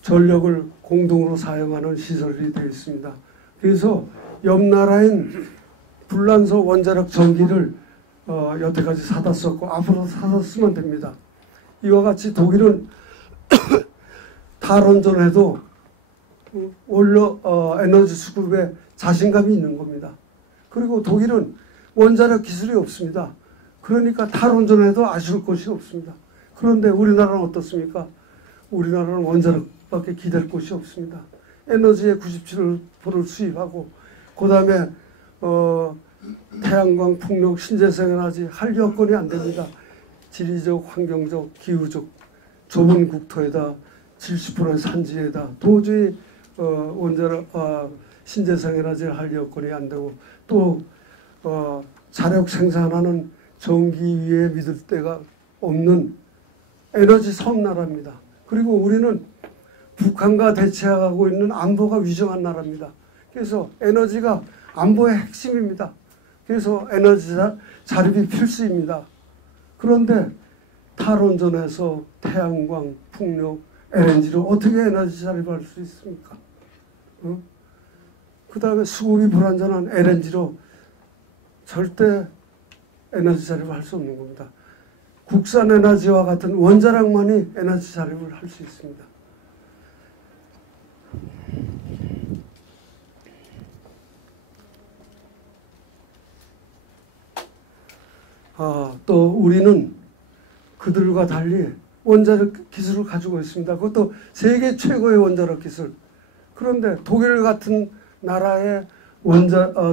전력을 공동으로 사용하는 시설이 되어 있습니다. 그래서 옆 나라인 불란서 원자력 전기를 여태까지 사다 썼고 앞으로 사다 쓰면 됩니다. 이와 같이 독일은 탈원전에도 원료 에너지 수급에 자신감이 있는 겁니다. 그리고 독일은 원자력 기술이 없습니다. 그러니까 탈원전에도 아쉬울 것이 없습니다. 그런데 우리나라는 어떻습니까? 우리나라는 원자력밖에 기댈 곳이 없습니다. 에너지의 97%를 수입하고 그 다음에 태양광, 풍력, 신재생에너지 할 여건이 안 됩니다. 지리적, 환경적, 기후적 좁은 국토에다 70%의 산지에다 도저히 원자력, 신재생에너지를 할 여건이 안 되고 또 자력 생산하는 전기 위에 믿을 데가 없는 에너지 섬나라입니다. 그리고 우리는 북한과 대치하고 있는 안보가 위중한 나라입니다. 그래서 에너지가 안보의 핵심입니다. 그래서 에너지 자립이 필수입니다. 그런데 탈원전에서 태양광, 풍력, LNG로 어떻게 에너지 자립할 수 있습니까? 그 다음에 수급이 불안전한 LNG로 절대 에너지 자립을 할 수 없는 겁니다. 국산 에너지와 같은 원자력만이 에너지 자립을 할 수 있습니다. 또 우리는 그들과 달리 원자력 기술을 가지고 있습니다. 그것도 세계 최고의 원자력 기술. 그런데 독일 같은 나라의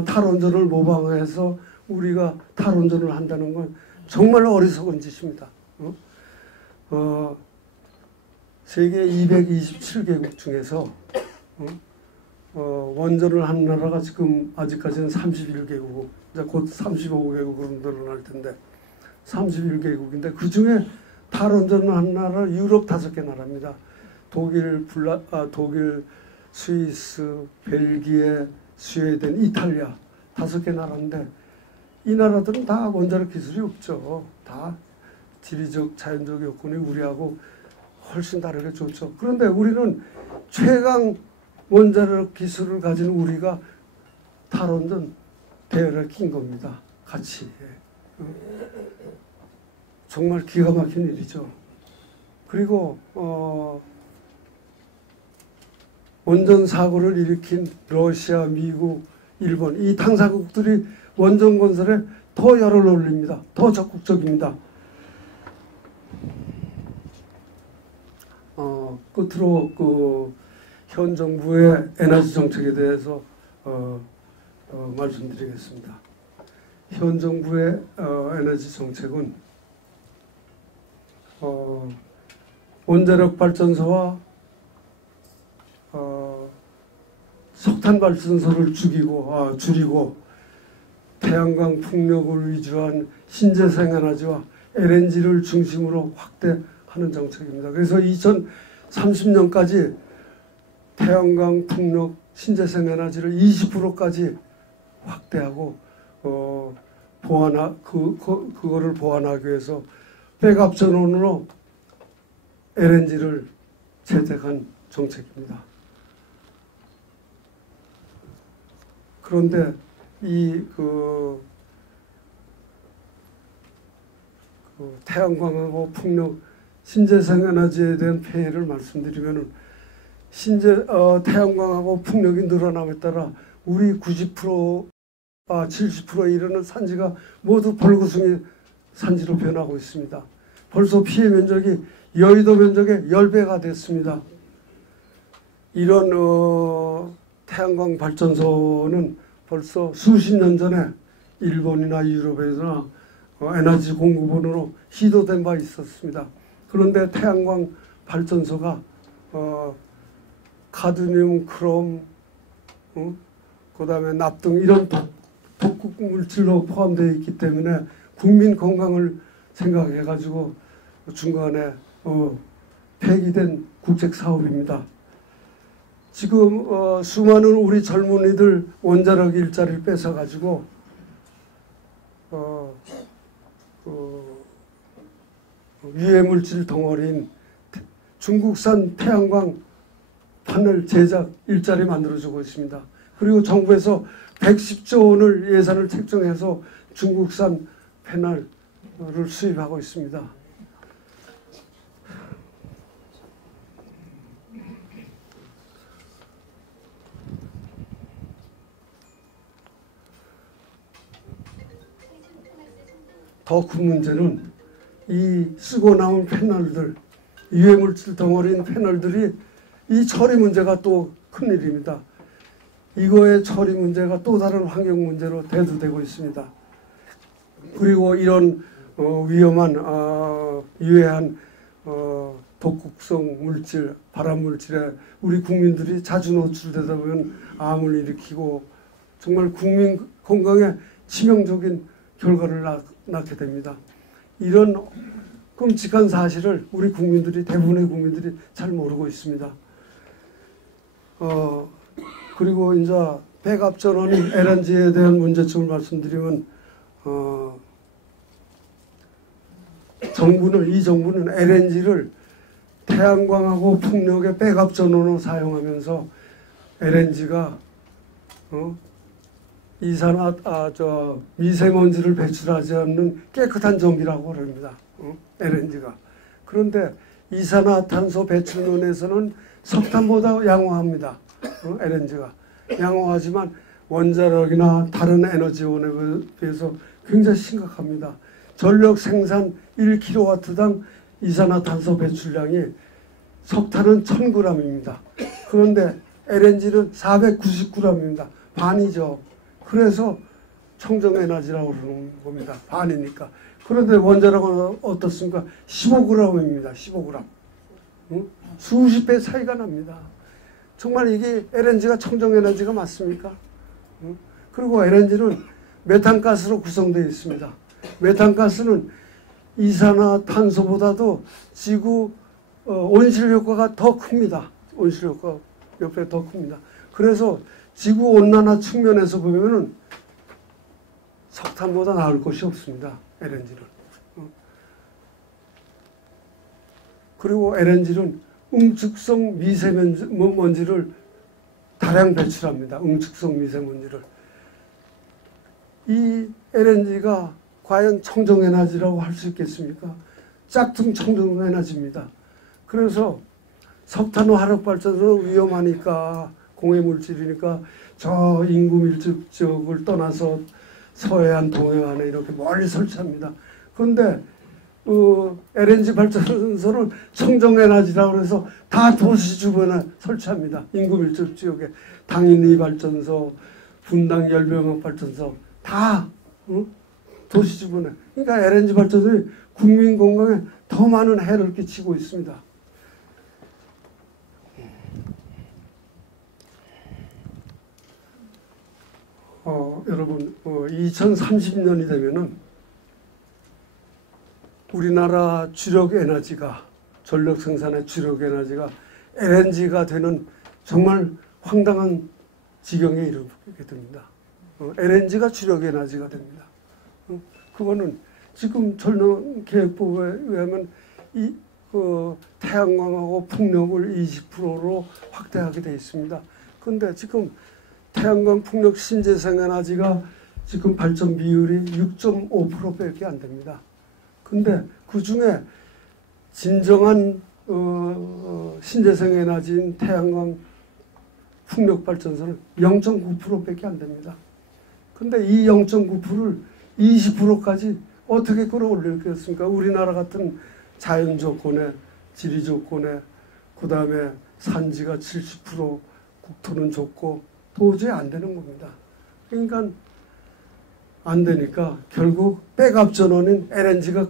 탈원전을 모방해서 우리가 탈원전을 한다는 건 정말 어리석은 짓입니다. 세계 227개국 중에서 원전을 한 나라가 지금 아직까지는 31개국, 이제 곧 35개국으로 늘어날 텐데 31개국인데 그 중에 탈원전을 한 나라 유럽 5개 나라입니다. 독일, 스위스, 벨기에, 스웨덴, 이탈리아 5개 나라인데 이 나라들은 다 원자력 기술이 없죠. 다 지리적, 자연적 여건이 우리하고 훨씬 다르게 좋죠. 그런데 우리는 최강 원자력 기술을 가진 우리가 탈원전 대열에 낀 겁니다. 같이. 정말 기가 막힌 일이죠. 그리고 원전 사고를 일으킨 러시아, 미국, 일본 이 당사국들이 원전 건설에 더 열을 올립니다. 더 적극적입니다. 끝으로 현 정부의 에너지 정책에 대해서 말씀드리겠습니다. 현 정부의 에너지 정책은 원자력 발전소와 석탄 발전소를 줄이고 태양광 풍력을 위주로 한 신재생 에너지와 LNG를 중심으로 확대하는 정책입니다. 그래서 2030년까지 태양광 풍력 신재생 에너지를 20%까지 확대하고 그거를 보완하기 위해서 백업 전원으로 LNG를 채택한 정책입니다. 그런데 태양광하고 풍력 신재생 에너지에 대한 폐해를 말씀드리면은 태양광하고 풍력이 늘어남에 따라 우리 90%, 70%에 이르는 산지가 모두 벌구숭이 산지로 변하고 있습니다. 벌써 피해 면적이 여의도 면적의 10배가 됐습니다. 이런 태양광 발전소는 벌써 수십 년 전에 일본이나 유럽에서나 에너지 공급원으로 시도된 바 있었습니다. 그런데 태양광 발전소가 카드뮴, 크롬, 그다음에 납등 이런 독극 물질로 포함되어 있기 때문에 국민 건강을 생각해가지고 중간에 폐기된 국책 사업입니다. 지금 수많은 우리 젊은이들 원자력 일자리를 뺏어가지고 유해물질 덩어리인 중국산 태양광 판넬 제작 일자리 만들어주고 있습니다. 그리고 정부에서 110조 원을 예산을 책정해서 중국산 패널을 수입하고 있습니다. 더 큰 문제는 이 쓰고 남은 패널들, 유해물질 덩어리인 패널들이 이 처리 문제가 또 큰일입니다. 이거의 처리 문제가 또 다른 환경 문제로 대두되고 있습니다. 그리고 이런 위험한 유해한 독극성 물질, 발암 물질에 우리 국민들이 자주 노출되다 보면 암을 일으키고 정말 국민 건강에 치명적인 결과를 낳게 됩니다. 이런 끔찍한 사실을 우리 국민들이, 대부분의 국민들이 잘 모르고 있습니다. 그리고 이제 백압전원 LNG에 대한 문제점을 말씀드리면 이 정부는 LNG를 태양광하고 풍력의 백압전원으로 사용하면서 LNG가 미세먼지를 배출하지 않는 깨끗한 전기라고 합니다. LNG가. 그런데 이산화탄소 배출 면에서는 석탄보다 양호합니다. LNG가. 양호하지만 원자력이나 다른 에너지원에 비해서 굉장히 심각합니다. 전력 생산 1kW당 이산화탄소 배출량이 석탄은 1000g입니다. 그런데 LNG는 499g입니다. 반이죠. 그래서 청정에너지라고 그러는 겁니다. 반이니까. 그런데 원자력은 어떻습니까? 15g입니다. 15g. 수십 배 차이가 납니다. 정말 이게 LNG가 청정에너지가 맞습니까? 그리고 LNG는 메탄가스로 구성되어 있습니다. 메탄가스는 이산화탄소보다도 지구 온실효과가 더 큽니다. 온실효과 몇 배 더 큽니다. 그래서 지구 온난화 측면에서 보면은 석탄보다 나을 것이 없습니다. LNG는. 그리고 LNG는 응축성 미세먼지를 다량 배출합니다. 응축성 미세먼지를. 이 LNG가 과연 청정에너지라고 할 수 있겠습니까? 짝퉁 청정에너지입니다. 그래서 석탄 화력발전소는 위험하니까, 공해물질이니까 저 인구 밀집 지역을 떠나서 서해안, 동해안에 이렇게 멀리 설치합니다. 그런데 LNG 발전소는 청정에너지라고 해서 다 도시 주변에 설치합니다. 인구 밀집 지역에 당인리 발전소, 분당 열병학 발전소 다 도시 주변에. 그러니까 LNG 발전소는 국민 건강에 더 많은 해를 끼치고 있습니다. 여러분, 2030년이 되면은 우리나라 주력 에너지가, 전력 생산의 주력 에너지가 LNG가 되는 정말 황당한 지경에 이르게 됩니다. LNG가 주력 에너지가 됩니다. 그거는 지금 전력 계획법에 의하면 태양광하고 풍력을 20%로 확대하게 되어 있습니다. 그런데 지금 태양광, 풍력, 신재생에너지가 지금 발전 비율이 6.5%밖에 안 됩니다. 근데 그 중에 진정한 신재생에너지인 태양광, 풍력 발전소는 0.9%밖에 안 됩니다. 근데 이 0.9%를 20%까지 어떻게 끌어올리겠습니까? 우리나라 같은 자연 조건에, 지리 조건에, 그 다음에 산지가 70%, 국토는 좁고 도저히 안 되는 겁니다. 그러니까 안 되니까 결국 백업 전원인 LNG가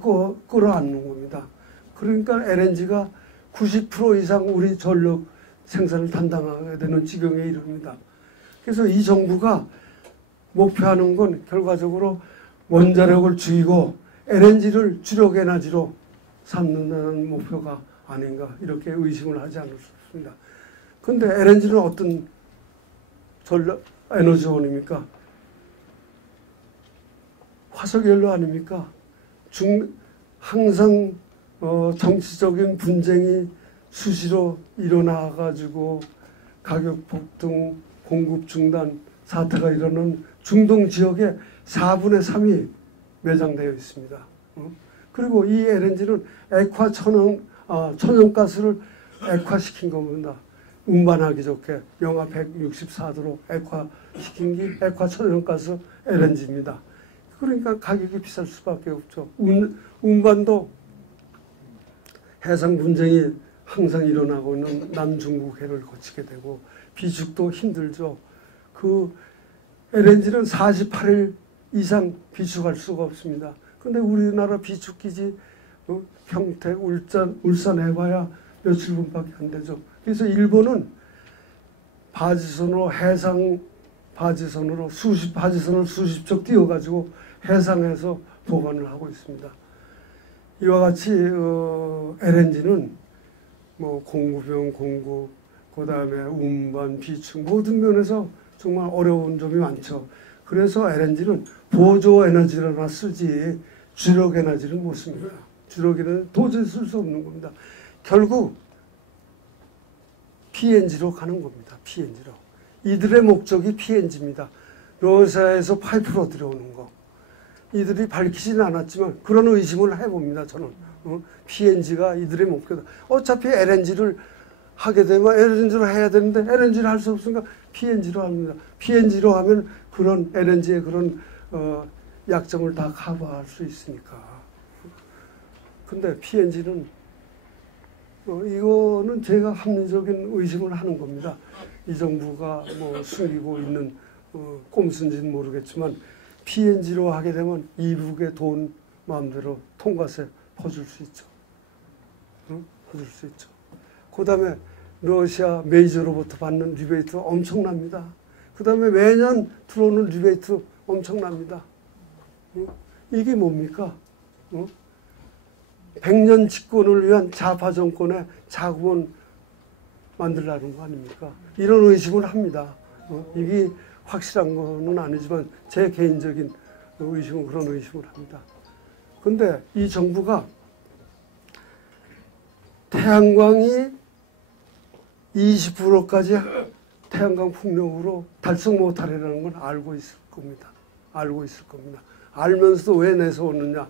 끌어안는 겁니다. 그러니까 LNG가 90% 이상 우리 전력 생산을 담당하게 되는 지경에 이릅니다. 그래서 이 정부가 목표하는 건 결과적으로 원자력을 줄이고 LNG를 주력 에너지로 삼는다는 목표가 아닌가 이렇게 의심을 하지 않을 수 없습니다. 그런데 LNG는 어떤 전력 에너지원입니까? 화석연료 아닙니까? 항상 정치적인 분쟁이 수시로 일어나가지고 가격 폭등, 공급 중단 사태가 일어나는 중동 지역의 4분의 3이 매장되어 있습니다. 그리고 이 LNG는 액화 천연가스를 액화시킨 겁니다. 운반하기 좋게 영하 164도로 액화시킨 게 액화 천연가스 LNG입니다. 그러니까 가격이 비쌀 수밖에 없죠. 운반도 해상 분쟁이 항상 일어나고 있는 남중국해를 거치게 되고 비축도 힘들죠. 그 LNG는 48일 이상 비축할 수가 없습니다. 근데 우리나라 비축기지 평택, 울산 해봐야 며칠 분밖에 안 되죠. 그래서 일본은 해상 바지선으로 바지선을 수십 척 띄워가지고 해상에서 보관을 하고 있습니다. 이와 같이 LNG는 뭐 공급, 그 다음에 운반, 비축 모든 면에서 정말 어려운 점이 많죠. 그래서 LNG는 보조 에너지로나 쓰지 주력 에너지를 못 씁니다. 주력 에너지는 도저히 쓸 수 없는 겁니다. 결국 PNG로 가는 겁니다. PNG로. 이들의 목적이 PNG입니다. 러시아에서 파이프로 들어오는 거. 이들이 밝히지는 않았지만 그런 의심을 해봅니다. 저는. PNG가 이들의 목표다. 어차피 LNG를 하게 되면 LNG로 해야 되는데 LNG를 할 수 없으니까 PNG로 합니다. PNG로 하면 그런 LNG의 그런 약점을 다 커버할 수 있으니까. 근데 PNG는 이거는 제가 합리적인 의심을 하는 겁니다. 이 정부가 뭐 숨기고 있는 꼼수인지는 모르겠지만 PNG로 하게 되면 이북의 돈 마음대로 통과세 퍼줄 수 있죠. 퍼줄 수 있죠. 그 다음에 러시아 메이저로부터 받는 리베이트 엄청납니다. 그 다음에 매년 들어오는 리베이트 엄청납니다. 이게 뭡니까? 100년 집권을 위한 좌파 정권의 자금을 만들라는 거 아닙니까? 이런 의심을 합니다. 이게 확실한 거는 아니지만 제 개인적인 의심은 그런 의심을 합니다. 그런데 이 정부가 태양광이 20%까지 태양광 풍력으로 달성 못하리라는 건 알고 있을 겁니다. 알고 있을 겁니다. 알면서도 왜 내세우느냐.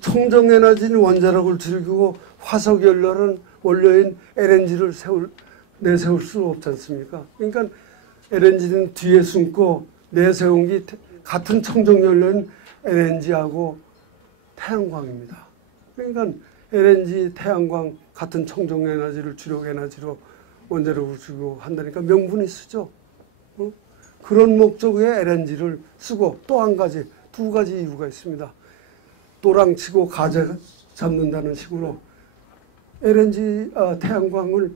청정에너지는 원자력을 즐기고 화석연료는 원료인 LNG를 내세울 수 없지 않습니까? 그러니까 LNG는 뒤에 숨고 내세운 게 같은 청정연료인 LNG하고 태양광입니다. 그러니까 LNG, 태양광 같은 청정에너지를 주력에너지로 원자력을 주고 한다니까 명분이 쓰죠. 그런 목적의 LNG를 쓰고 또 한 가지, 두 가지 이유가 있습니다. 또랑치고 가재 잡는다는 식으로 LNG, 태양광을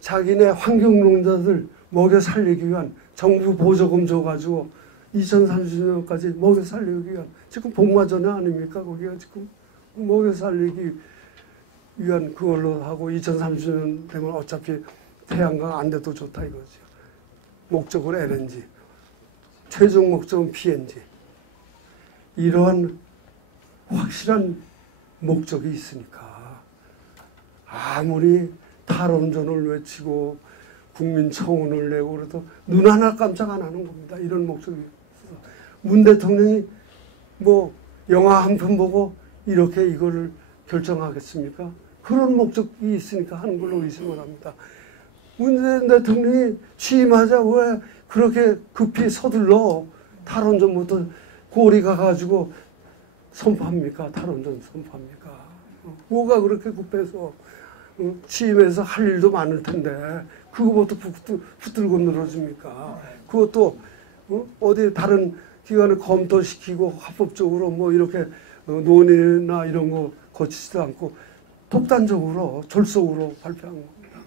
자기네 환경농자들 먹여 살리기 위한 정부 보조금 줘가지고 2030년까지 먹여 살리기 위한 지금 복마전에 아닙니까? 거기가 지금 먹여 살리기 위한 그걸로 하고 2030년 되면 어차피 태양광 안 돼도 좋다 이거죠. 목적은 LNG, 최종 목적은 PNG. 이러한 확실한 목적이 있으니까 아무리 탈원전을 외치고 국민청원을 내고 그래도 눈 하나 깜짝 안 하는 겁니다. 이런 목적이 있어서 문 대통령이 뭐 영화 한 편 보고 이렇게 이거를 결정하겠습니까? 그런 목적이 있으니까 하는 걸로 의심을 합니다. 문재인 대통령이 취임하자 왜 그렇게 급히 서둘러 탈원전부터 고리 가가지고 선포합니까? 탈원전 선포합니까? 뭐가 그렇게 급해서 취임해서 할 일도 많을 텐데 그거부터 붙들고 늘어집니까? 그것도 어디 다른 기관에 검토시키고 합법적으로 뭐 이렇게 논의나 이런 거 거치지도 않고 독단적으로 졸속으로 발표한 겁니다.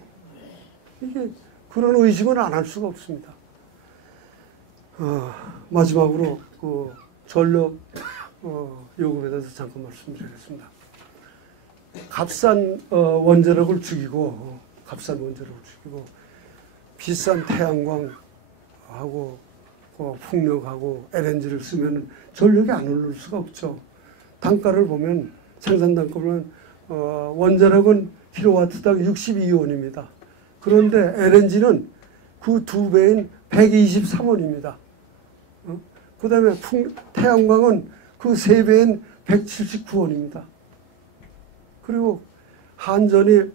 이게 그런 의심은 안 할 수가 없습니다. 마지막으로 그 전력 요금에 대해서 잠깐 말씀드리겠습니다. 값싼 원자력을 죽이고 비싼 태양광하고 풍력하고 LNG를 쓰면 전력이 안 오를 수가 없죠. 단가를 보면 생산 단가를 보면 원자력은 킬로와트당 62원입니다. 그런데 LNG는 그 2배인 123원입니다. 그 다음에 태양광은 그 3배인 179원입니다. 그리고 한전이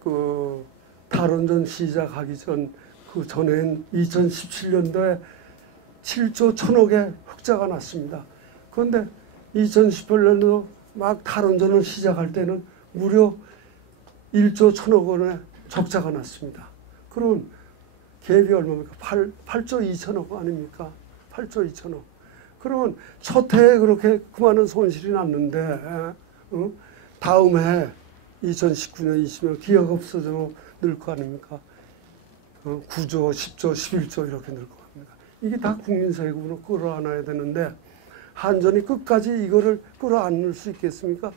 그 탈원전 시작하기 전 그 전에는 2017년도에 7조 1천억의 흑자가 났습니다. 그런데 2018년도 막 탈원전을 시작할 때는 무려 1조 1천억 원의 적자가 났습니다. 그럼 갭이 얼마입니까? 8조 2천억 아닙니까? 8조 2천억. 그러면 첫 해에 그렇게 그만한 손실이 났는데 다음 해 2019년 20년 기억 없어져 늘 거 아닙니까? 9조, 10조, 11조 이렇게 늘 거 아닙니까? 이게 다 국민 세금으로 끌어안아야 되는데 한전이 끝까지 이거를 끌어안을 수 있겠습니까?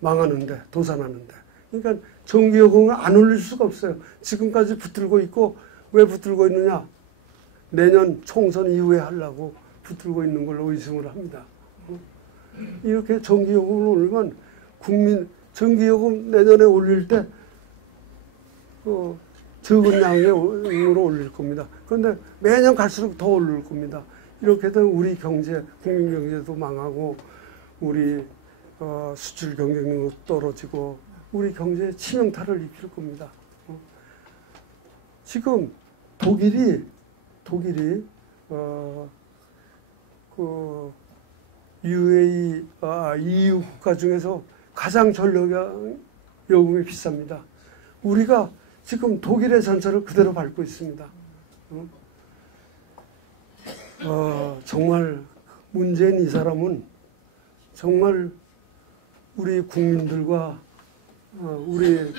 망하는데, 도산하는데. 그러니까 전기요금을 안 올릴 수가 없어요. 지금까지 붙들고 있고 왜 붙들고 있느냐? 내년 총선 이후에 하려고 붙들고 있는 걸로 의심을 합니다. 이렇게 전기요금을 올리면 전기요금 내년에 올릴 때 적은 양으로 올릴 겁니다. 그런데 매년 갈수록 더 오를 겁니다. 이렇게 되면 우리 경제, 국민 경제도 망하고 우리 수출 경쟁력도 떨어지고 우리 경제에 치명타를 입힐 겁니다. 지금 독일이 그 EU 국가 중에서 가장 전력요금이 비쌉니다. 우리가 지금 독일의 전철을 그대로 밟고 있습니다. 정말 문재인 이 사람은 정말 우리 국민들과 우리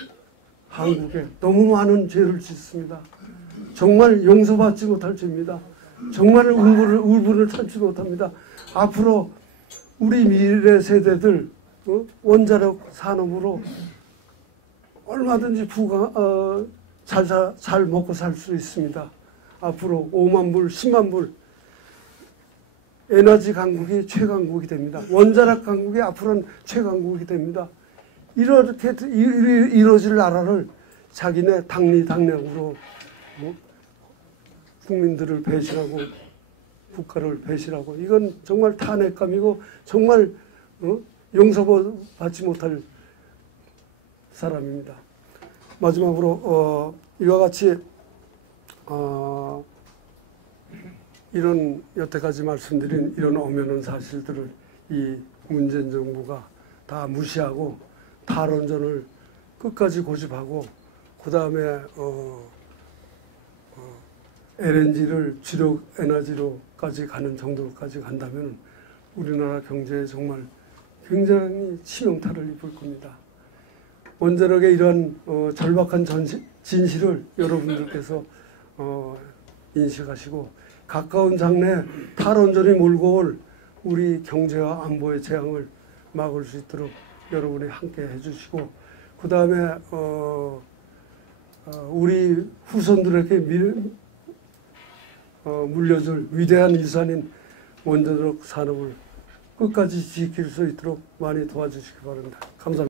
한국에 너무 많은 죄를 짓습니다. 정말 용서받지 못할 죄입니다. 정말 울분을 참지 못합니다. 앞으로 우리 미래 세대들 원자력 산업으로 얼마든지 잘 먹고 살 수 있습니다. 앞으로 5만 불, 10만 불 에너지 강국이 최강국이 됩니다. 원자력 강국이 앞으로는 최강국이 됩니다. 이렇게 이루어질 나라를 자기네 당리당략으로 국민들을 배신하고 국가를 배신하고 이건 정말 탄핵감이고 정말 용서받지 못할 사람입니다. 마지막으로 이와 같이 이런 여태까지 말씀드린 이런 엄연한 사실들을 이 문재인 정부가 다 무시하고 탈원전을 끝까지 고집하고 그 다음에 LNG를 주력 에너지로까지 가는 정도까지 간다면 우리나라 경제에 정말 굉장히 치명타를 입을 겁니다. 원자력의 이런 절박한 진실을 여러분들께서 인식하시고 가까운 장래에 탈원전이 몰고 올 우리 경제와 안보의 재앙을 막을 수 있도록 여러분이 함께 해주시고 그 다음에 우리 후손들에게 물려줄 위대한 유산인 원자력 산업을 끝까지 지킬 수 있도록 많이 도와주시기 바랍니다. 감사합니다.